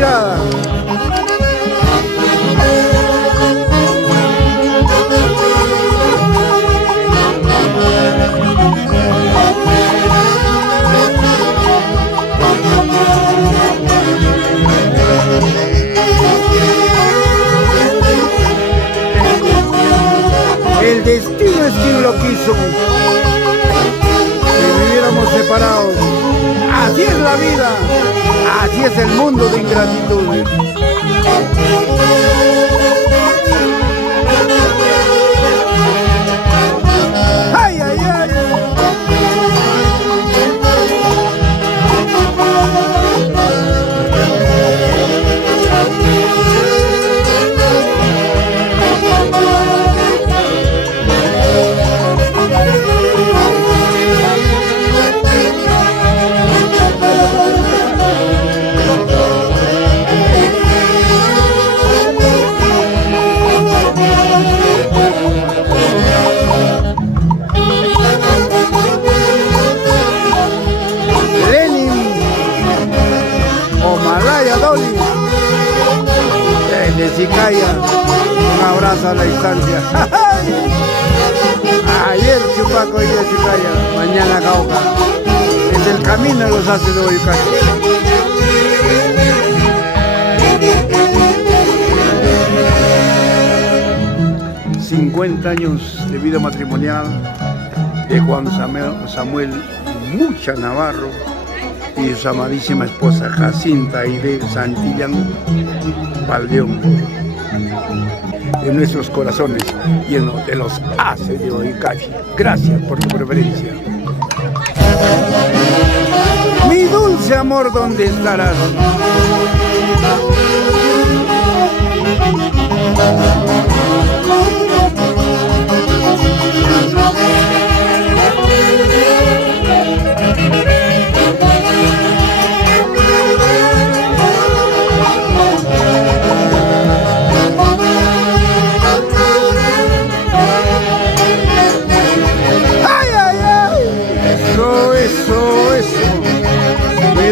mirada. El destino es quien lo quiso, que viviéramos separados. Así es la vida, así es el mundo de ingratitudes. ¡Ay, ay, ay! De Chicaya, un abrazo a la distancia. Ayer Chupaco y de Chicaya, mañana Cauca. Es el camino de los haces de Boyucachi. ...50 años de vida matrimonial de Juan Samuel Mucha Navarro y su amadísima esposa Jacinta Aide Santillán Valdeón, en nuestros corazones y en de los haces de Boyucachi. Gracias por tu preferencia. Mi dulce amor, ¿dónde estarás?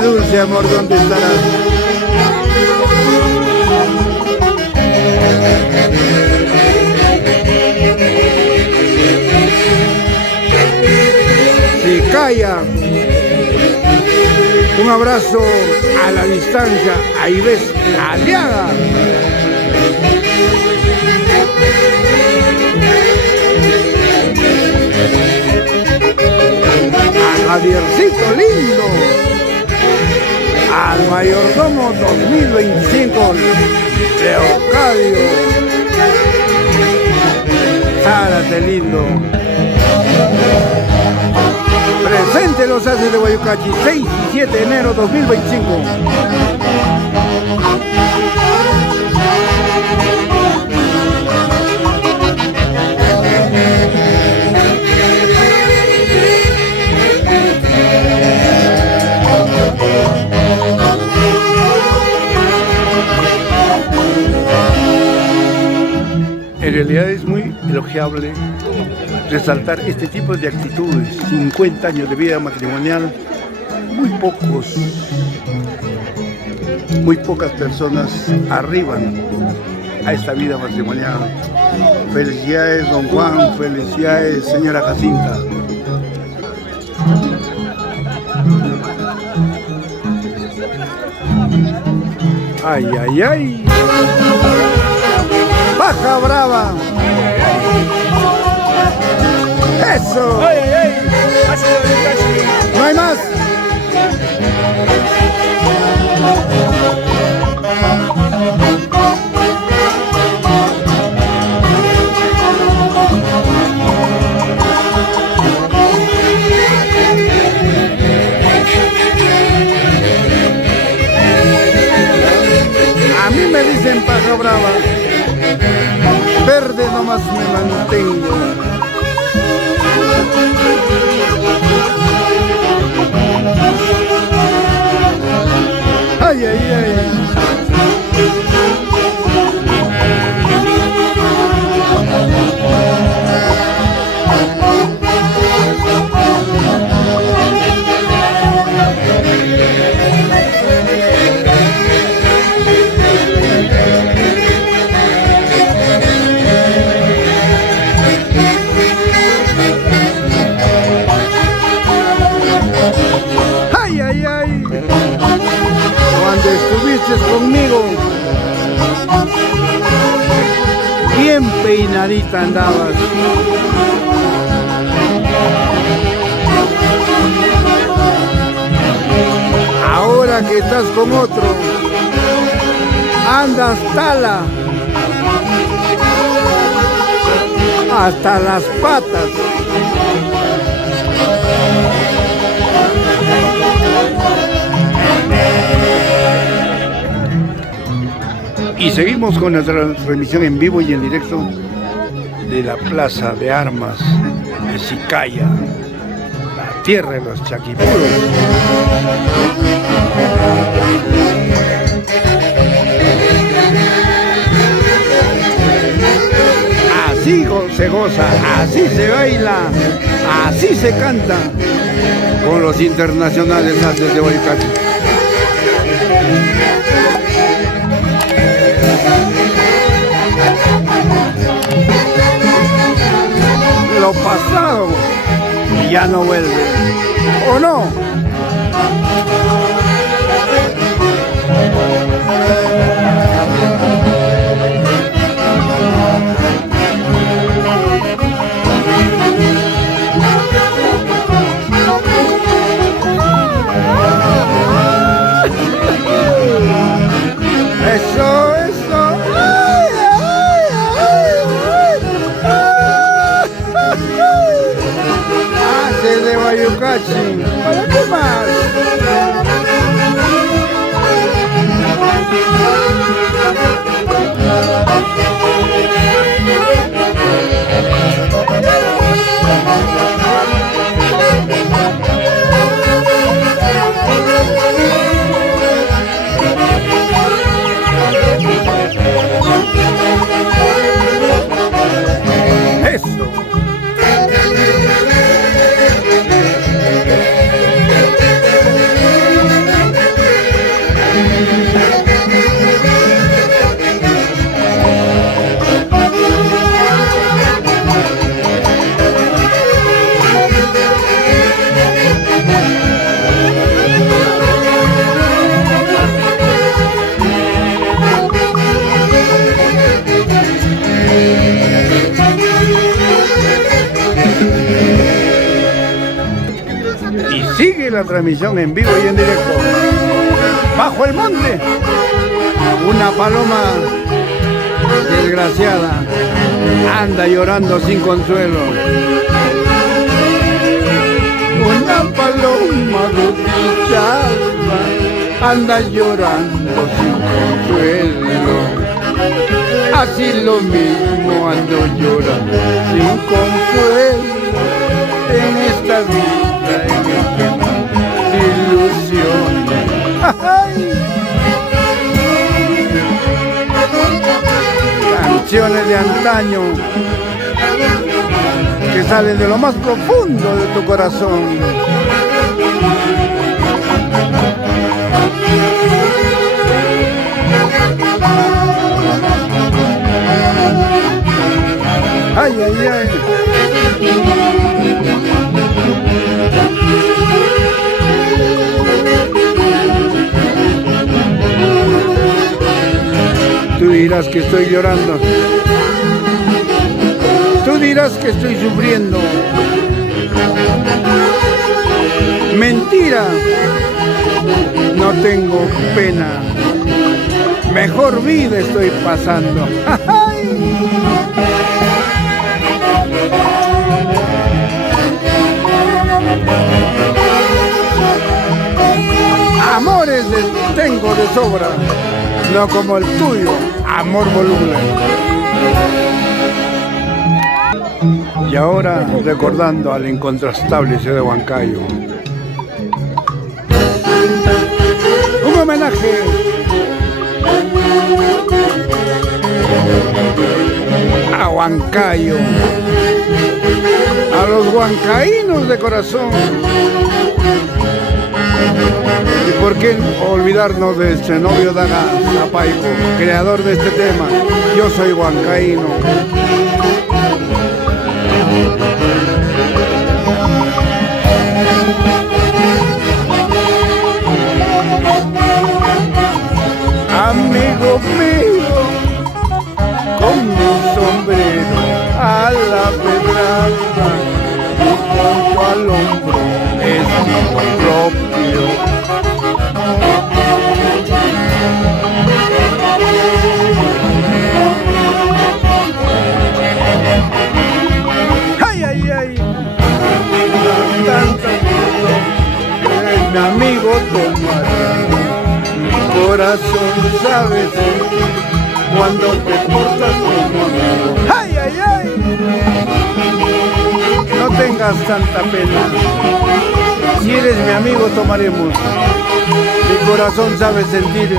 Dulce amor, ¿dónde estarás? Chicaya, un abrazo a la distancia, ahí ves Aliaga. A Javiercito lindo. Al mayordomo 2025, Leocadio. Zárate lindo. Presente los haces de Boyucachi, 6 y 7 de enero 2025. En realidad es muy elogiable resaltar este tipo de actitudes. 50 años de vida matrimonial, muy pocas personas arriban a esta vida matrimonial. Felicidades, don Juan, felicidades, señora Jacinta. Ay, ay, ay. Baja brava. Eso. Ay, ay, ay. No hay más. A mí me dicen paja brava. Verde nomás me mantengo. Ay, ay, ay. quemadita andabas. Ahora que estás con otro, andas tala hasta las patas. Y seguimos con la transmisión en vivo y en directo de la Plaza de Armas de Sicaya, la tierra de los chaquipuros. Así se goza, así se baila, así se canta con los internacionales antes de Boyacá. Lo pasado ya no vuelve, ¿o no? Eso, eso. Hace de Bayucachi. ¿Para qué más? Sigue la transmisión en vivo y en directo. Bajo el monte, una paloma desgraciada anda llorando sin consuelo. Una paloma desdichada anda llorando sin consuelo. Así lo mismo ando llorando sin consuelo en esta vida, en esta ilusión. Canciones de antaño que salen de lo más profundo de tu corazón. Ay, ay, ay. Tú dirás que estoy llorando. Tú dirás que estoy sufriendo. Mentira. No tengo pena. Mejor vida estoy pasando. Amores tengo de sobra, no como el tuyo, amor voluble. Y ahora recordando al incontrastable ciudad de Huancayo, un homenaje a Huancayo, a los huancaínos de corazón. Y por qué olvidarnos de este novio Daga Zapaico, creador de este tema. Yo soy huancaíno. Amigo mío, con mi sombrero pedrada, junto al hombro es hijo propio. Ay, ay, ay, tanta mi amigo tomará. Mi corazón sabe cuando te portas como amigo. ¡Ay, ay, ay! No tengas tanta pena. Si eres mi amigo, tomaremos. Mi corazón sabe sentir.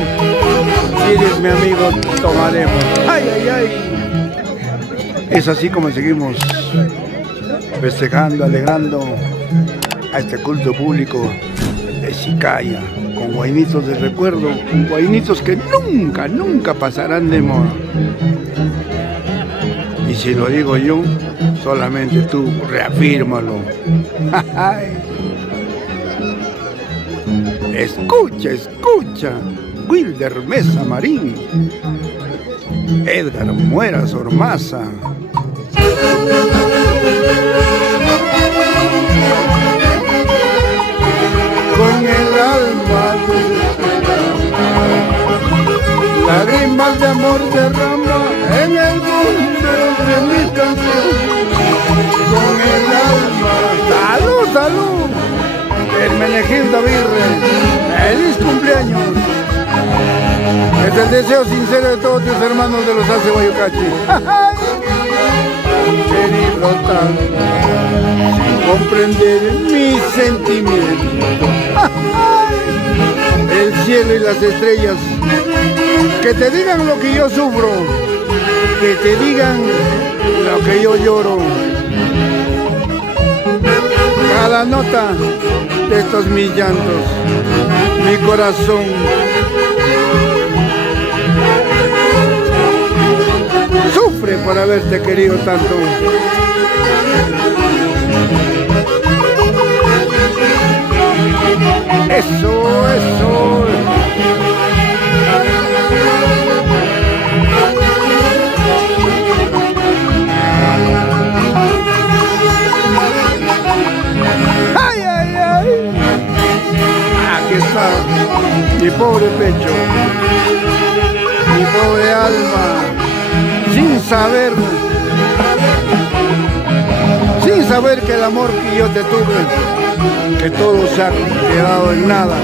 Si eres mi amigo, tomaremos. ¡Ay, ay, ay! Es así como seguimos festejando, alegrando a este culto público de Chicaya, con guainitos de recuerdo, con guainitos que nunca, nunca pasarán de moda. Y si lo digo yo, solamente tú reafírmalo. Escucha, escucha, Wilder Mesa Marín, Edgar Mueras Ormaza. Con el alma lágrimas de amor derrama en el mundo de mi canción. Con el alma. ¡Salud, salud! Hermenegildo Aguirre, ¡feliz cumpleaños! Es el deseo sincero de todos tus hermanos de los Hace Guayucachi. Querido tanto, sin comprender mis sentimientos. El cielo y las estrellas, que te digan lo que yo sufro, que te digan lo que yo lloro. Cada nota de estos mis llantos, mi corazón sufre por haberte querido tanto. Eso, eso. Ay, ay, ay. Aquí está mi pobre pecho, mi pobre alma, sin saber que el amor que yo te tuve, que todo se ha quedado en nada.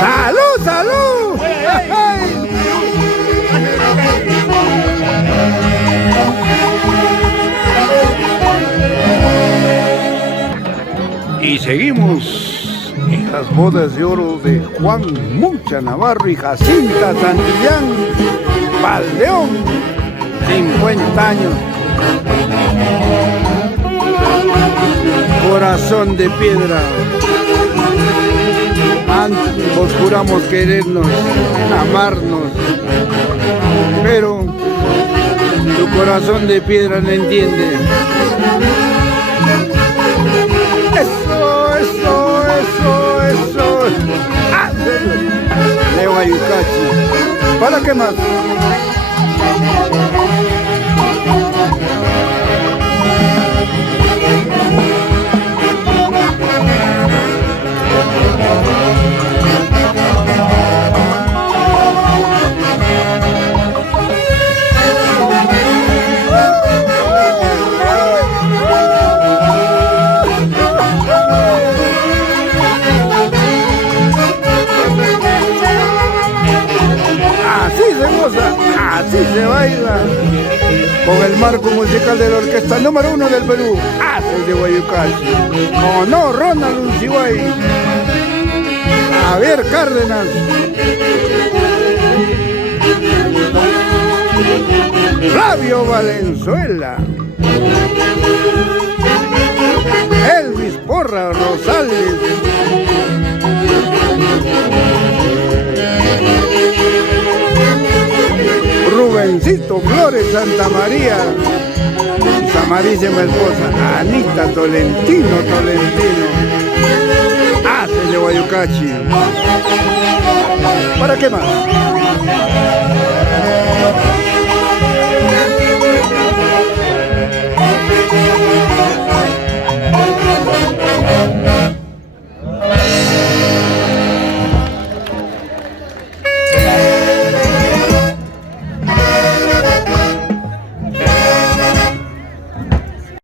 ¡Salud, salud! Y seguimos en las bodas de oro de Juan Mucha Navarro y Jacinta Santillán Valdeón, 50 años. Corazón de piedra. Ambos juramos querernos, amarnos, pero tu corazón de piedra no entiende. Eso, eso, eso, eso. ¡Ah! De Guayucachi. ¿Para qué más? Así se baila con el marco musical de la orquesta número 1 del Perú, Haces de Guayucachi. Como no, Ronald Unciguay, Javier Cárdenas, Flavio Valenzuela, Elvis Porra Rosales, Rubencito Flores Santa María, su amarísima esposa Anita Tolentino, Haces de Guayucachi. ¿Para qué más?